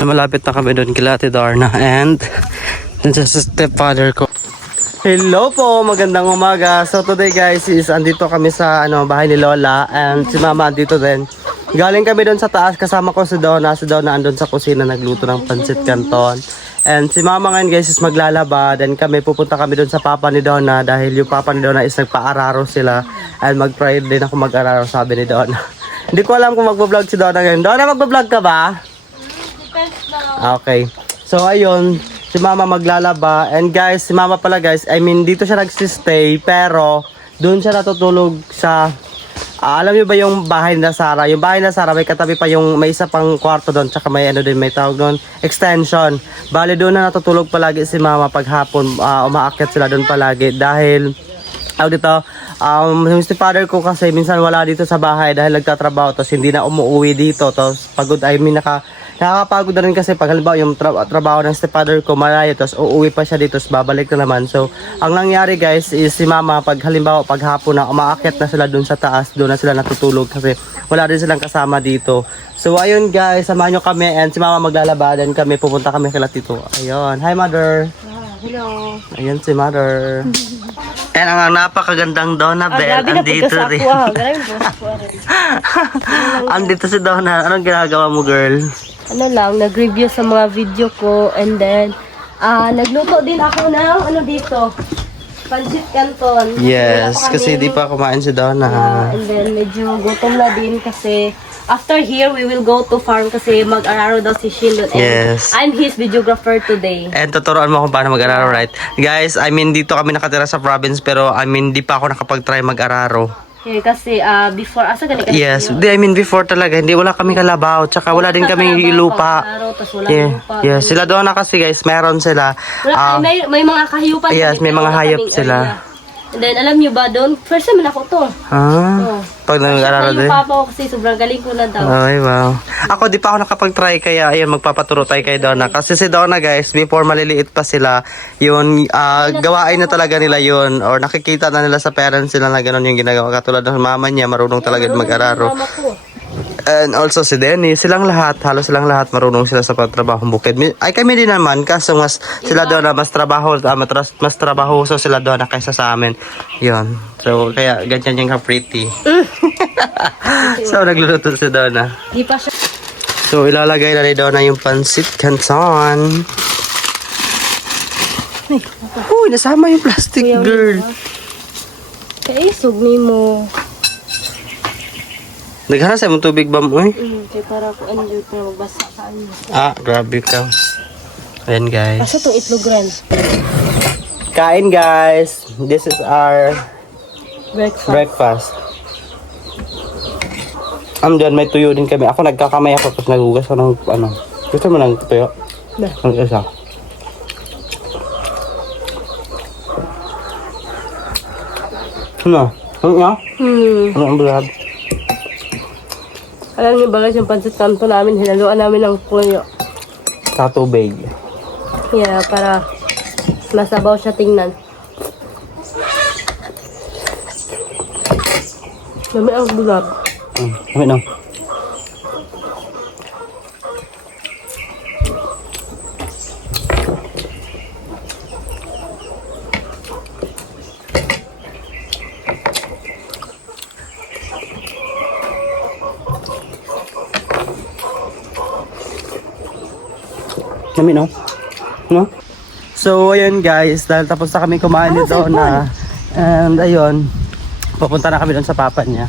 Malapit na kami doon kila Ate Darna and dun sa stepfather ko. Hello po, magandang umaga. So today guys is andito kami sa bahay ni Lola and si Mama andito din. Galing kami doon sa taas, kasama ko si Donna. Si Donna andun sa kusina nagluto ng pancit canton. And si Mama ngayon guys is maglalaba. Then kami pupunta kami doon sa papa ni Donna dahil yung papa ni Donna is nagpa-araro sila. And mag-try din ako mag-araro, sabi ni Donna. Hindi ko alam kung magbablog si Donna ngayon. Donna, magbablog ka ba? Okay. So ayun, si Mama maglalaba. And guys, si Mama pala guys, I mean dito siya nagsistay pero doon siya natutulog sa alam niyo ba yung bahay na Sara? Yung bahay na Sara may katabi pa yung may isa pang kwarto doon, tsaka may din may tawag doon, extension. Bale doon na natutulog palagi si Mama pag hapon, umaakyat sila doon palagi dahil dito, yung stepfather ko kasi minsan wala dito sa bahay dahil nagtatrabaho tapos hindi na umuwi dito tapos pagod, I mean nakakapagod na rin kasi pag halimbawa yung trabaho ng stepfather ko malayo tapos uuwi pa siya dito tapos babalik na naman. So ang nangyari guys is si Mama pag halimbawa pag hapon na umaakyat na sila dun sa taas, doon na sila natutulog kasi wala rin silang kasama dito. So ayun guys, samahan nyo kami and si Mama maglalaba then kami pupunta kami kila Tito. Ayun, hi Mother. Hello. Ayun si Mother. And ang napakagandang Donna Bell andito rin. Andito si Donna. Anong ginagawa mo, girl? Ano lang, nag-review sa mga video ko and then nagluto din ako ng dito, pancit canton. Yes, kasi di pa kumain si Donna. And then medyo gutom na din kasi after here we will go to farm kasi mag-araro daw si Shindon. Yes. I'm his videographer today. And tuturuan mo kung paano mag-araro, right? Guys, I mean dito kami nakatira sa province pero I mean di pa ako nakapag-try mag-araro. Yeah, kasi before asa ganito. Yes, I mean before talaga hindi wala kami kalabaw, tsaka wala din kami lupa. Yeah, sila doon na kasi guys, meron sila. May mga kahiyupan. Yes, may mga hayop sila. And then alam niyo ba doon, first time na ako to. Pag nag-aaral din. Yung papa ko kasi sobrang galing ko na daw. Ay, wow. Ako di pa ako nakapag-try kaya ayun magpapaturo tayo kay Donna. Kasi si Donna guys, before maliliit pa sila, yun gawain na talaga nila yun or nakikita na nila sa parents sila na gano'n yung ginagawa. Katulad ng mama niya, marunong talaga mag-araro. And also si Denny, silang lahat, halos silang lahat marunong sila sa pagtrabaho bukid. Ay kami din naman kaso mas sila doon na mas trabaho, mas trabahoso sila doon na kaysa sa amin. 'Yon. So kaya ganyan yung ka-pretty. So nagluluto si Donna. Di pa siya. So ilalagay na ni Donna yung pancit canton. Uy, nasama yung plastic, girl. Kaya sugni mo. Naghana sa mong tubig ba mo eh? Kaya para ko enjoy para magbasa ka. Grabe ka. Ayan guys. Basta itong itlog rin. Kain guys. This is our breakfast. Dyan may tuyo din kami. Ako nagkakamay ako tapos nagugas ako ng Gusto mo ng tuyo? Ng isa. Ano? Ano ang bulad? Alam niyo ba guys, yung pancit canton namin, hinaluan namin ng puyo. Sa tubig. Yeah, para masabaw siya tingnan. Dami ang bulab. Dami na. Dami no? No? So ayun guys, dahil tapos na kami kumain dito na and ayun, pupunta na kami doon sa papa niya.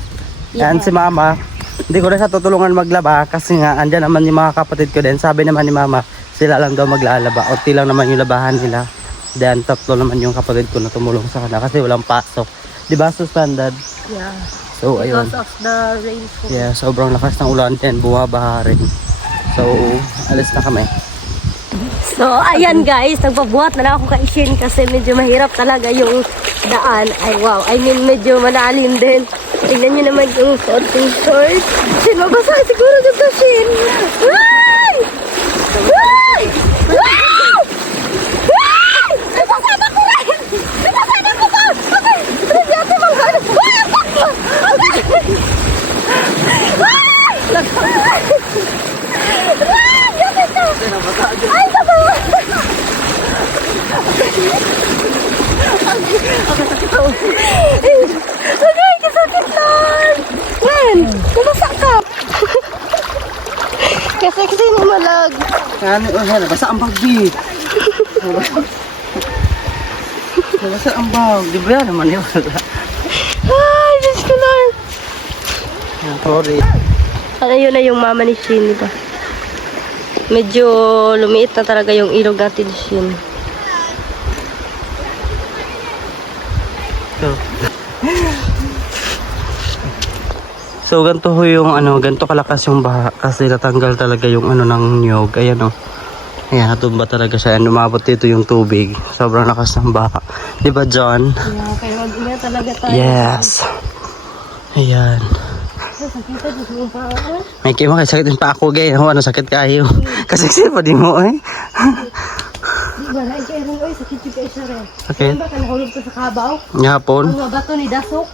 And si Mama, hindi ko na siya tutulungan maglaba kasi nga andyan naman yung mga kapatid ko din. Sabi naman ni Mama, sila lang daw maglalaba o lang naman yung labahan nila. Then tatlo naman yung kapatid ko na tumulong sa kanila kasi walang pasok. Di ba so standard? Yeah. So ayun. Because of the rainfall. Yeah, sobrang lakas ng ulan din, bumabaha rin. So alis na kami. So, ayan guys, nagpabuhat na lang ako kay Shin kasi medyo mahirap talaga yung daan. Ay, wow. I mean, medyo malalim din. Tingnan nyo naman yung suot kong shorts. Shin, mabasa siguro dito, Shin. Ay! Ay! Wow! Ay! Nasasama ko rin! Nasasama ko to! Ako sakit ako. Agay, kasakit lang. Man, kumasa ka. Kasi malag. Ano, basa ang bagbi. Basa ang bag. Di ba yan naman yun? Ay, Diyos ko lang. Sorry. Ano yun na yung mama ni Shin, di ba? Medyo lumiit na talaga yung ilog natin ni Shin. So ganito ho yung ganito kalakas yung baha kasi natanggal talaga yung ng nyog. Ayan o. Ayan, natumba talaga siya. And umabot dito yung tubig. Sobrang lakas ng baha. Di ba, John? Yeah, kaya mag-ingat talaga tayo. Yes. Ayan. Sakita dito yung paa. May kaya sakit din pa ako, gay. Ano, sakit kayo. Kasi pa di mo, eh. Di ba, nain kayo rin, oy, sakit yung kayo siya rin. Okay. Ano ba, kanahulog ka sa kabaw? Hapon. Ang mga bato ni Dasok.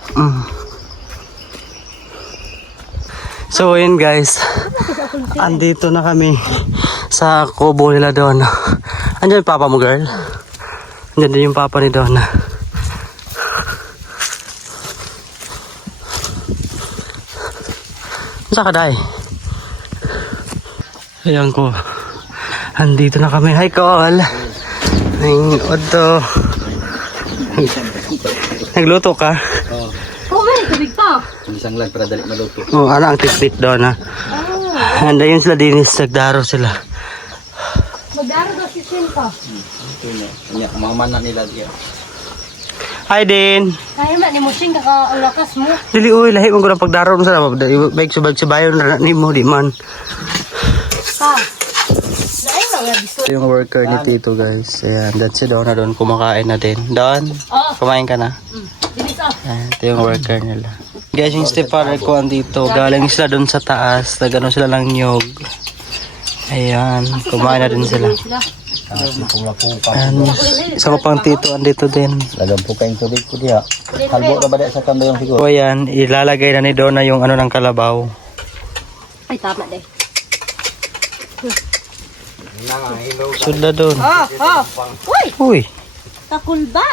So, yun guys. Andito na kami sa kubo nila doon. Andiyan yung papa mo, girl? Andiyan din yung papa ni Donna. Saan ka, Day? Ayan ko. Andito na kami. Hi, Col. Ang odo. Nagluto ka? Oh, may tubig pa. Isang lang para dali maluto. Oh, ano ang tipit doon, ha? And ayun sila dinis, nagdaro sila. Mag-aaral daw si Shin pa. Ito na. Kanya, kumamana nila diya. Hi, Din. Kaya man, ni mo Shin, ang lakas mo. Dili, uy, lahi kong kurang pagdaro mo sa baik subag-subayon na ni mo, di man. Pa. Nain lang nga gusto. Ito yung worker ni Tito, guys. Ayan, that's si Donna doon, kumakain na din. Don, Oh. kumain ka na? Bilis ah. Ayan, ito yung worker nila. Guys, yung stepfather ko andito, galing sila doon sa taas, nagano sila lang nyog. Ayan, kumain na din sila. And isa ko pang tito andito din. Lagam po kayong tubig ko diya. Kalbo na ba sa kambayong siguro? So ayan, ilalagay na ni Donna yung ng kalabaw. Ay, tama deh. Sudla doon. Uy! Uy, Takulba!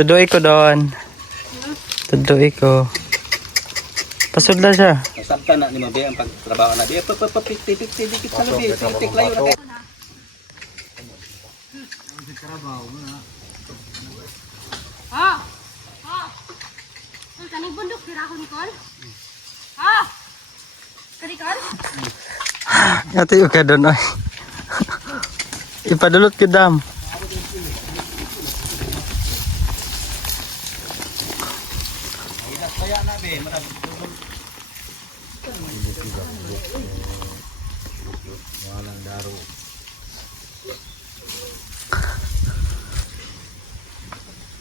tudoy ko doon. Tudoy ko. Pasudla siya. Sabta na ni Mabe ang pagtrabaho na diya. Pipik sa labi. Pipik layo na kayo. Kaning bundok tirahon kon? Ha? Kani kon? Ate yung ka doon, oy. Ipadulot ko dam.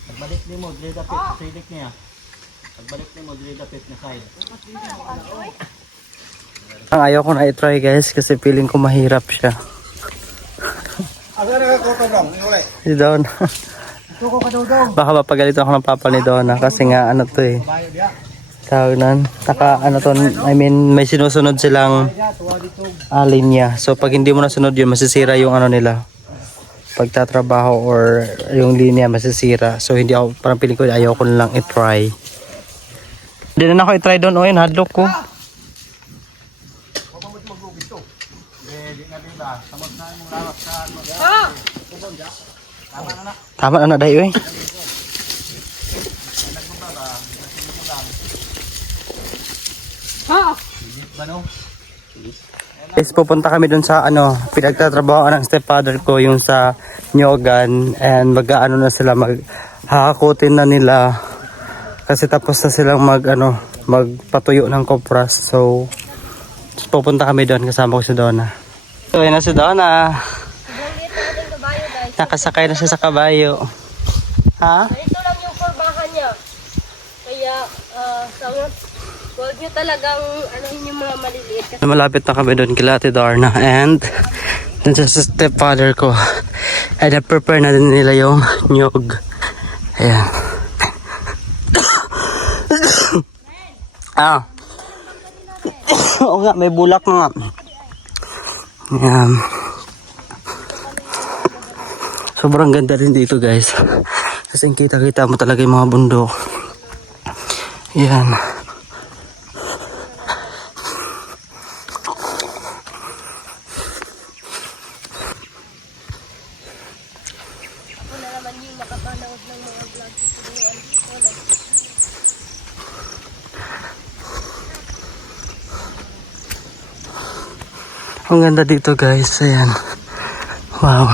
Pagbalik ni mo, dili dapit sa silik niya. Pagbalik ni mo, dili dapit na side. Ang ayaw ko na i-try guys kasi feeling ko mahirap siya. Si Don. Baka mapagalitan ako ng papa ni Donna kasi nga ano to eh. Tawag nun. I mean may sinusunod silang linya. So pag hindi mo nasunod yun masisira yung nila. Pagtatrabaho or yung linya masisira. So hindi ako, parang feeling ko ayaw ko na lang i-try. Hindi na ako i-try doon. O yun, hadlock ko. Tama na dahi, oy. Guys, pupunta kami dun sa pinagtatrabaho ng stepfather ko, yung sa Nyogan, and mag-aano na sila, maghahakutin na nila kasi tapos na silang magpatuyo ng kopras. So pupunta kami doon kasama ko si Donna. So yun na si Donna. Nakasakay na siya sa kabayo. Ha? Ito lang yung formahan niya. Kaya, huwag nyo talagang yung mga maliliit. Kasi Malapit na kami doon kila Ate Darna and dun sa stepfather ko. And na-prepare na din nila yung nyog. Ayan. Oo nga, may bulak nga. Ayan. Sobrang ganda rin dito guys. Kasi kita-kita mo talaga yung mga bundok. Yan. Ang ganda dito guys. Ayan. Wow.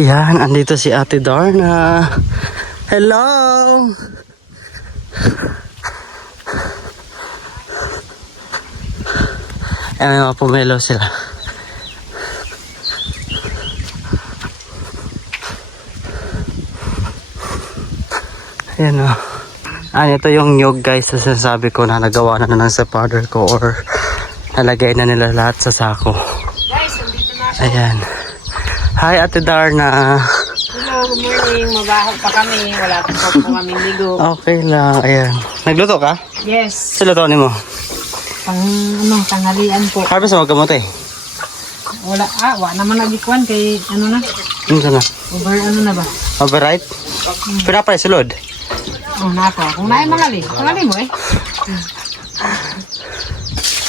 Ayan, andito si Ate Darna. Hello! Ayan, may mga pumelo sila. Ayan o. Ito yung nyug guys na sinasabi ko na nagawa na ng sa father ko or nalagay na nila lahat sa sako. Ayan. Hi Ate Darna. Hello, good morning. Mabaho pa kami. Wala pa po kami ligo. Okay lang. Ayan. Nagluto ka? Yes. Sa luto ni mo? Tanghalian po. Harvest mo gamot eh. Wala naman nagikuan kay ano na? Ano na? Na ba? Overripe? Pinapay sulod? Nako. Kung naay mangali mo eh.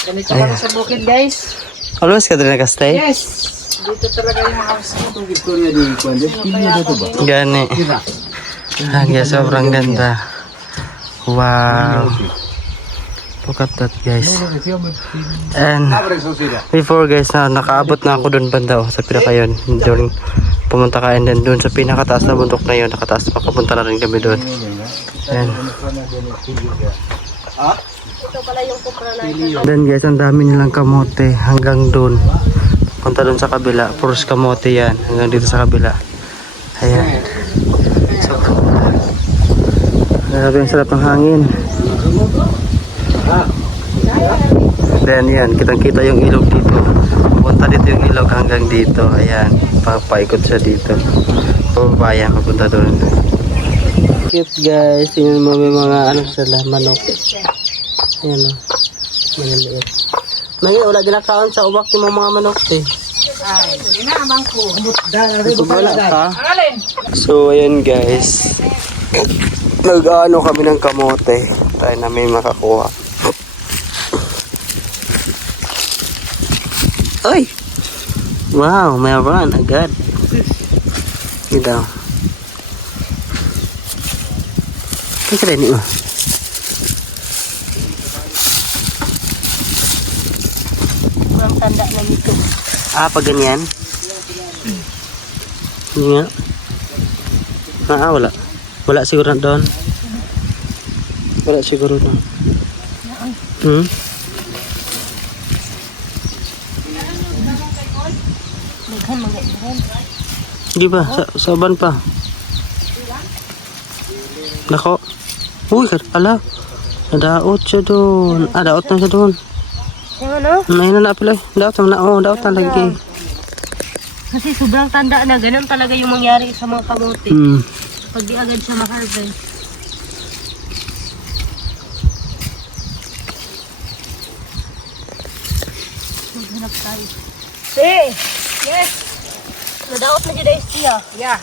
Ganito kami sa bukid, guys. Always ka din nag-stay? Yes. Dito talaga yung mga house. Gani. Guys, sobrang ganda. Wow. Look at that guys. And before guys, nakaabot na ako doon banda sa pinaka yun. During pumunta ka and then doon sa pinakataas na bundok na yun, nakataas makapunta na rin kami doon. And then guys, ang dami nilang kamote hanggang doon. Punta doon sa kabila, puros kamote yan hanggang dito sa kabila. Ayan. So, grabe ang sarap ng hangin. Then yan, kitang-kita yung ilog dito. Punta dito yung ilog hanggang dito. Ayan, papaikot siya dito. Pababayan, papunta doon. Cute guys, tingnan mo may mga ano sila, manok. Ayan o, maliliit. Wala ginakaon sa ubak yung mga manok eh. Ay, inaamang ko. Wala pa. So ayan guys, nag-ano kami ng kamote. Tayo na may makakuha. Ay! Wow, may run agad. Ito. Kasi rin mo. Ang tanda na nito. Pag ganyan? Hindi nga. Wala. Wala siguro na doon. Wala siguro na. Hindi ba? Saban pa. Nako. Uy, ala. Nadaot siya doon. Daot na siya doon. Yung ano? Ayun na pala. Daot na. Daot na lagi. Kasi sobrang tanda na. Ganun talaga yung mangyari sa mga kamote. Pag di agad siya ma-harvest. Maghanap tayo. Yes! Nadaot na siya siya. Yeah.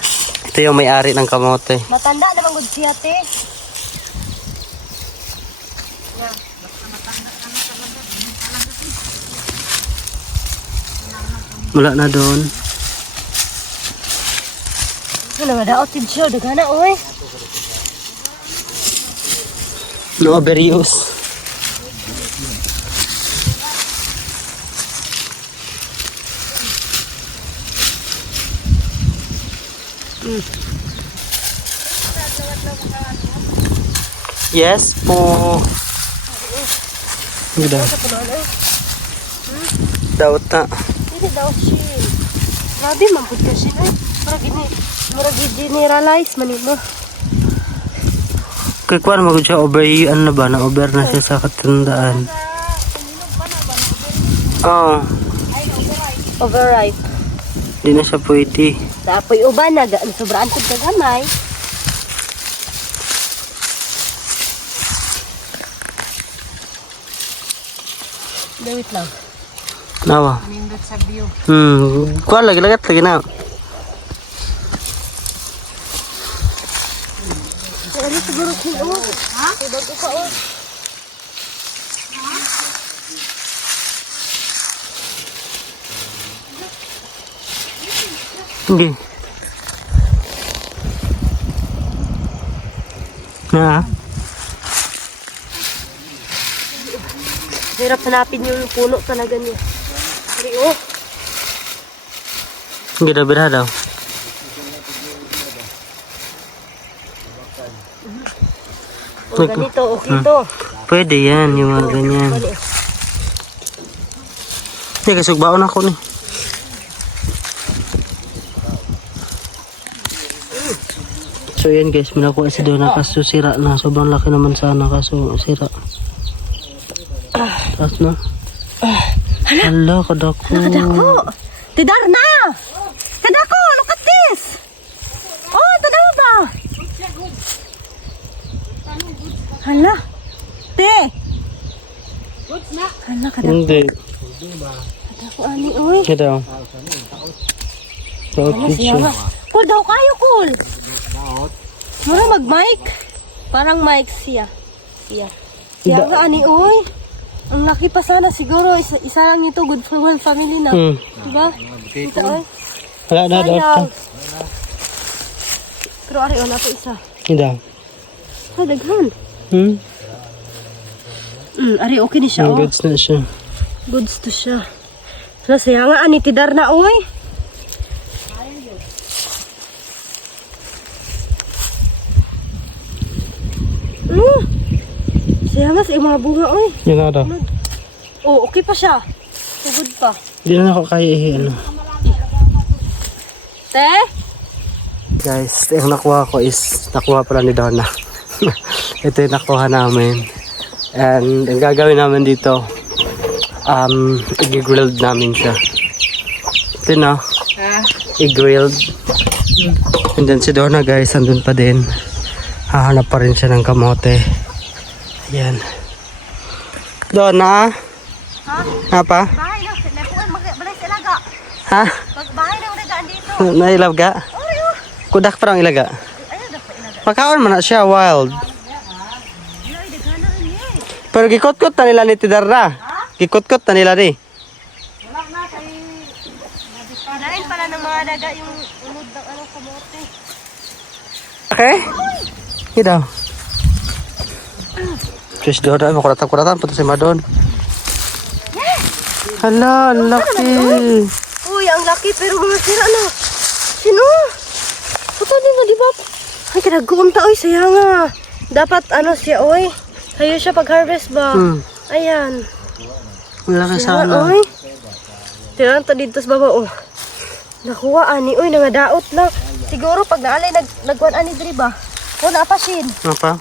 Ito yung may-ari ng kamote. Matanda naman gud siya, te. Wala na doon. Ano, nadaot din siya. Dagana, oy. No overuse. Yes po. Daw. Daot na. Hindi daw siya. Grabe, mampud ka siya. Mura generalize man mo. Kaya kuwan magod siya over ano ba na over na siya sa katandaan. Overripe. Hindi na siya pwede. Dapoy uban na sobraan pud ka gamay. Wait lang. Nawa. Nindot sa view. Kuha lagi lagat lagi na. Ano siguro kilo? Ha? Bago pa oh. Hindi. Na. Hirap hanapin yung puno talaga niya. Pero oh. Hindi na bira daw. Oh, ganito, okay to. Pwede yan, yung mga ganyan. Hindi, kasugbaon ako ni. So yan guys, minakuha si Donna kaso sira na. Sobrang laki naman sana kaso sira. Taas na. Hala, kadako. Kadako! Tidar na! Kadako! Look at this! Oh, tanaw ba? Hala! Te! Hala, kadako. Hindi. Kadako, ani, oy. Ito. Ito, Hala, siya nga. Cool daw kayo, cool. Parang mag-mic. Parang mic siya. Siya nga, ani, oy. Ang laki pa sana siguro. Isa lang ito. Good for whole family na. Diba? Ito, oy. Wala na, Sayang. Pero ari, wala pa isa. Hindi. Ay, daghan. Ari, okay ni siya, oh. Goods na siya. Goods to siya. So, siya nga, ani, tidar na, oy. Siya nga, sa mga bunga, oy. Yan na daw. Oh, okay pa siya. Sugod pa. Hindi na ako kaya ano. Te? Guys, yung nakuha ko is nakuha pala ni Donna. Ito yung nakuha namin. And ang gagawin namin dito, i-grilled namin siya. Ito na, i-grilled. And then si Donna guys, andun pa din. Hahanap pa rin siya ng kamote. Ayan. Donna? Ha? Apa? Bahay na. Lepuan, balay sa ilaga. Ha? Magbahay na unagaan dito. Nailaw ga? Ay, oh. Kudak parang ilaga. Ayun, dapat ilaga. Makaon man na siya, wild. Ay, daghan na rin niya eh. Pero gikot-kot na nila ni Tidarra. Gikot-kot na nila ni. Padain pala ng mga daga yung unod ng ano, kamote. Okay? Ito. Diyos doon, ay makuratan-kuratan. Punta si Madon. Hala, ang laki. Uy, ang laki pero mga sira na. Sino? Puto din mo, di ba? Ay, kinagawang ta, oy, saya nga. Dapat, ano siya, oy. Sayo siya pag-harvest ba? Ayan. Ang laki Siya nga, sana. oy. Tinan to dito sa baba, oh. Nakuha, ani, oy, nangadaot lang. Siguro, pag naalay, nagwan ani, diri ba? O, napasin. Ano pa?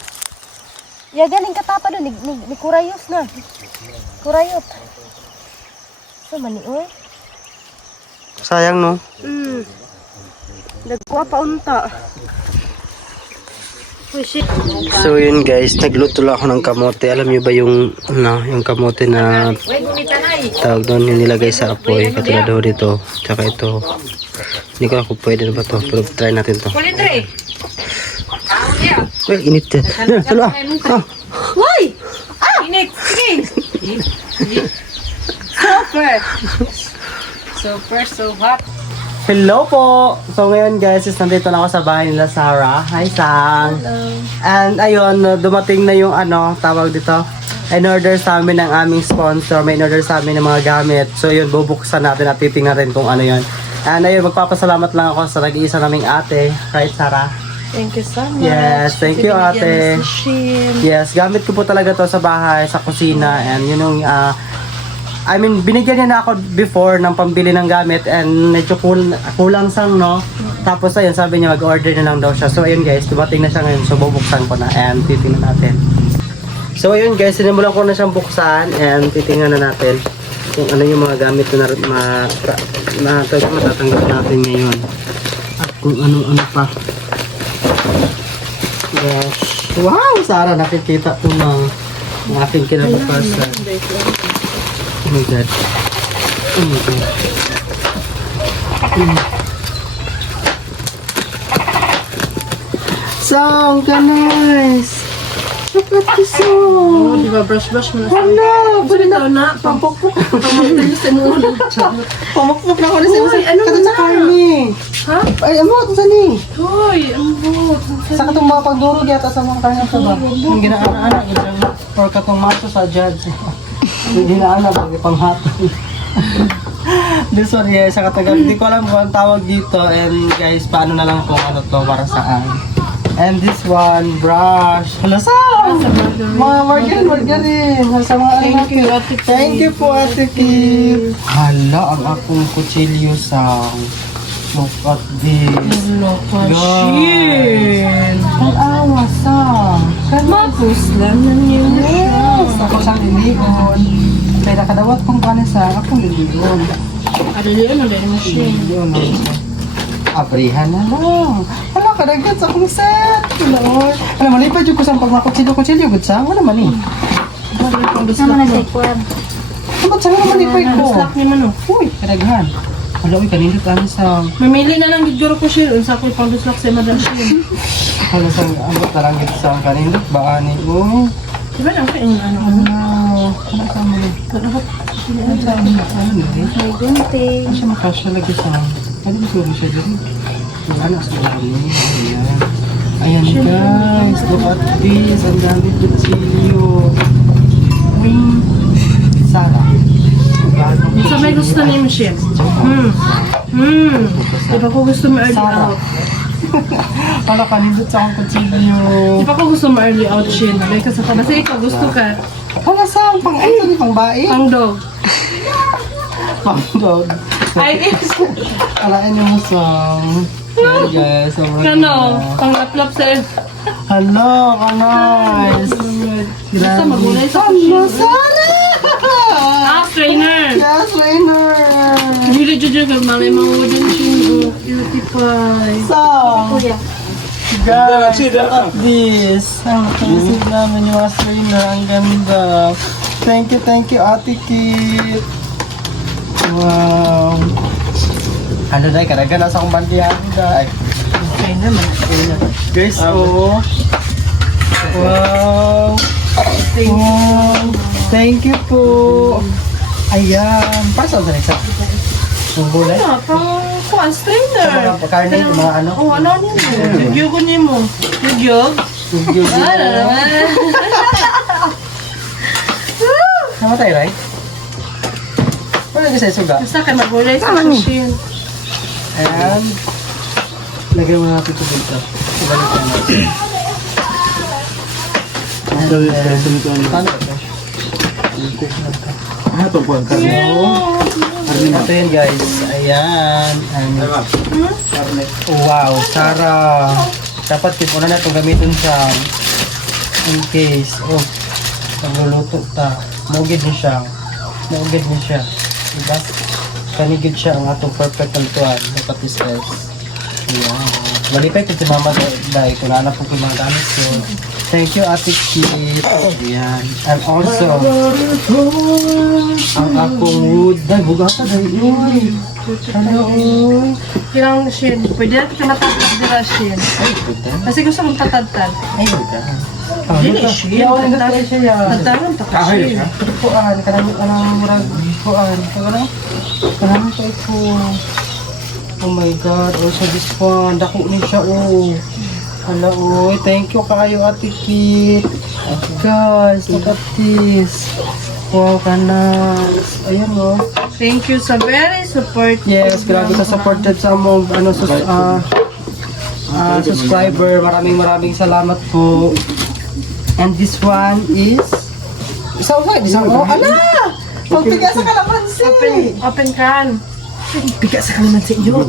Ya, galing katapa doon, ni Kurayos na. Kurayot. So, mani, oy. Sayang no? Nagkuha pa unta. Uy, shit. So yun guys, nagluto lang ako ng kamote. Alam niyo ba yung, yung kamote na tawag doon, yung nilagay sa apoy. Katulad daw dito. Tsaka ito. Hindi ko alam kung pwede na ba to. Pero try natin to. Uy, init yan. Yan, salo ah. Uy! Init! Sige! Super, so hot. Hello po! So ngayon guys, is nandito na ako sa bahay nila Sarah. Hi Sang! Hello! And ayun, dumating na yung tawag dito. In-order sa amin ng aming sponsor. May in-order sa amin ng mga gamit. So yun, bubuksan natin at titingnan rin kung ano yun. And ayun, magpapasalamat lang ako sa nag-iisa naming ate. Right, Sarah? Thank you so much. Yes, thank you ate. Yes, gamit ko po talaga to sa bahay, sa kusina. And yun yung, binigyan niya na ako before ng pambili ng gamit and medyo kulang sang, no? Tapos ayun, sabi niya mag-order na lang daw siya. So ayun guys, dumating na siya ngayon. So bubuksan ko na and titingnan natin. So ayun guys, sinimulan ko na siyang buksan and titingnan na natin kung ano yung mga gamit na matatanggap natin ngayon. At kung ano-ano pa. Yes. Wow! Sarah, nakikita ko ng aking kinabukasan. Oh my God. Song, guys! Chocolate ko song! Di ba brush mo na sa Wala! Pwede na! na, pampukpuk. Pampukpuk sa mo. Pumukpuk na ako na Uy, ano Kato sa na? Carmi! Ha? Ay, ano? Ito sa ni? Hoy, ang bot. Sa katong mga pagdurog yata sa mga kanya sa ba? Yung ginaana-ana, or katong maso sa judge. Yung ginaana, bagay panghatol. This one, yeah, sa Katagal. Hindi ko alam kung ang tawag dito. And guys, paano na lang kung ano to, para saan. And this one, brush. Hala sa! Mga margarin. Sa mga Thank you, Ate Kim. Thank you po, Ate Kim. Hala, ang akong kutsilyo sa... Look at this. Shin. Ang awas sa... Mapus lang na niyo. Yes! Ako siyang liligon. Kaya nakadawat kong kanin sa akong liligon. Ano yun? Ano yun? Shin. Yun, abrihan na lang. Wala ka na sa akong set. Lord. Alam, malipad yung kusang pag makutsilyo-kutsilyo. Good sa? Wala man eh. Sama na sa ikwan. Ba't sa nga malipad ko? Slack niya man o. Uy, kadaghan. Wala, uy, kanindot kami sa... Mamili na lang gidguro ko Shin. Unsa ko pang duslak sa Madam Shin. Ano sa... Ambot na lang dito sa kanindot. Ba, ani? Uy. Diba lang kayo ano? Ano sa mo? Ano sa mo? Ano eh? May gunting. Ano siya makasya lagi sa... Ano ba siguro siya dito? Yung anak sa kami. Ayan. Ayan guys. Look at this. Ang dami kutsilyo. Uy. Sara. Sa may gusto niyo Shin. Diba ko gusto mo early out? Wala ka nindot sa akong kutsilyo. Diba ko gusto mo early out Shin? Nalay ka sa ka. Basta ikaw gusto ka. Wala sa pang ano ni pang bae? Pang dog. Pang dog. Ay, is. Alain yung musang. Ayan guys. Sobrang Kano? ganda. Pang laplap sa... Hello, kanos. Basta magulay sa Hello, kushin. Sara! Trainer. Yes, Rainer! Hindi dyan kag malay mawudan Shin. Oh, cutie pie. So, Kuya. guys, look at this. Ang nakasip namin yung mga Rainer. Ang ganda. Thank you, Ate Kit. Wow. Ano dahil, karaga nasa akong bandiyan, guys. Okay naman. Guys, oh. Wow. Thank you po. Ayan. Para saan na isa? Yung gulay? Ano? Pang kuan Sa strainer. mga pagkarne, yung mga ano? Oh, ano niyo? Yugyugon niyo mo. Yugyug? Yung Ano naman? namatay, right? Wala kasi suga. Basta kayo magulay sa kushin. Ayan. Lagyan mo natin ito dito. Ibalik na natin. Paano ito? Ito po ang karne. Ito yun guys. Ayan. Wow, Sara. Dapat tipuna na itong gamitin sa in case. Oh, nagluluto ta. Maugid niya siya. Maugid niya siya. Diba? Kanigid siya ang atong perfect kaltuan. Dapat is guys. Ayan. Malipay ko si mama dahil kung naanap po yung mga gamit ko. Thank you, Ate Kit. Ayan. And also, ang akong wood. Dahil, buga ka dahil yun. Hello. Kilang Shin. Pwede natin ka matatag dira Shin. Ay, puta. Kasi gusto mong tatadtad. Ay, puta. Dili, Shin. Yaw, nagtatay siya yan. Tagtagan ta ka Shin. Kuan, kanang murag, kuan. Kanang to ito. Oh my God. Also this one. Dako ni siya, oh. Hala, oh. Thank you kayo, Ate Kit. Guys, look at this. Wow, kanas. Ayan, oh. Thank you sa very support. Yes, grabe ka supported sa among ano, subscriber. Maraming salamat po. And this one is... Isa ba? Isa ba? Ala! Pagpiga sa kalamansi! Open can. Piga sa kalamansi yun.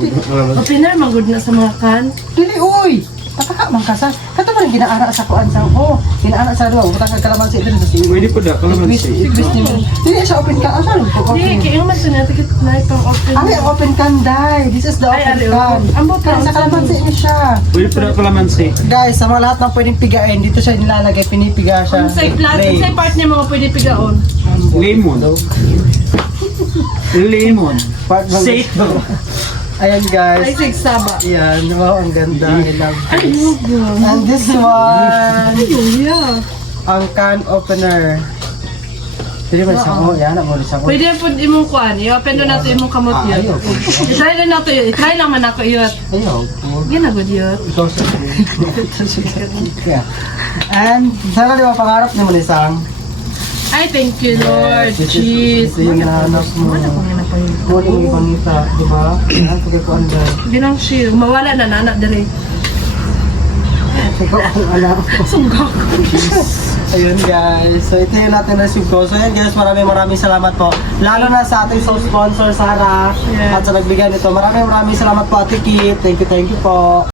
Opener, magod na sa mga can. Dili, uy! Pataka man ka sa... Kato ba rin ginaara sa kuan sa... Oh, ginaara sa doon. Butang sa kalamansi din. Pwede po da, kalamansi. Twist ni mo. Dili siya open can. Asan? Hindi, kaya nga sa natin na itong open. Ano yung open can, dai? This is the Ay, open ano, can. ang buta. Kaya sa kalamansi niya siya. Pwede po da, kalamansi. Guys, sa mga lahat ng pwedeng pigain, dito siya nilalagay, pinipiga siya. Kung sa plat, kung sa part niya mga pwede pigaon. Lemon. Lemon. Part ng Safe. Ayan guys. Ay, saba. Ayan, wow, ang ganda. I love Ay, this. yun. And this one, Yeah. ang can opener. Pwede ba siya ko? Yan, ako siya ko. Pwede po imong kuan, i-open doon nato imong kamot yun. Ayaw. I-try lang nato yun. I-try naman ako yun. Ayaw. Ginagod yun. Ikaw sa yeah. And sana di ba pangarap ni mo ni Sang? Ay, thank you, Lord. This Jeez. is yung nahanap mo. Muli mo ipangita, di ba? Ang pagkakuan ba? Hindi nang shield. Mawala na nana dali. Ikaw ang anak. Sunggak. Ayun guys, so ito yung natin receive ko. So ayun guys, maraming salamat po. Lalo na sa ating sponsor Sarah Yeah. at sa nagbigay nito. Maraming salamat po Ate Kit. Thank you po.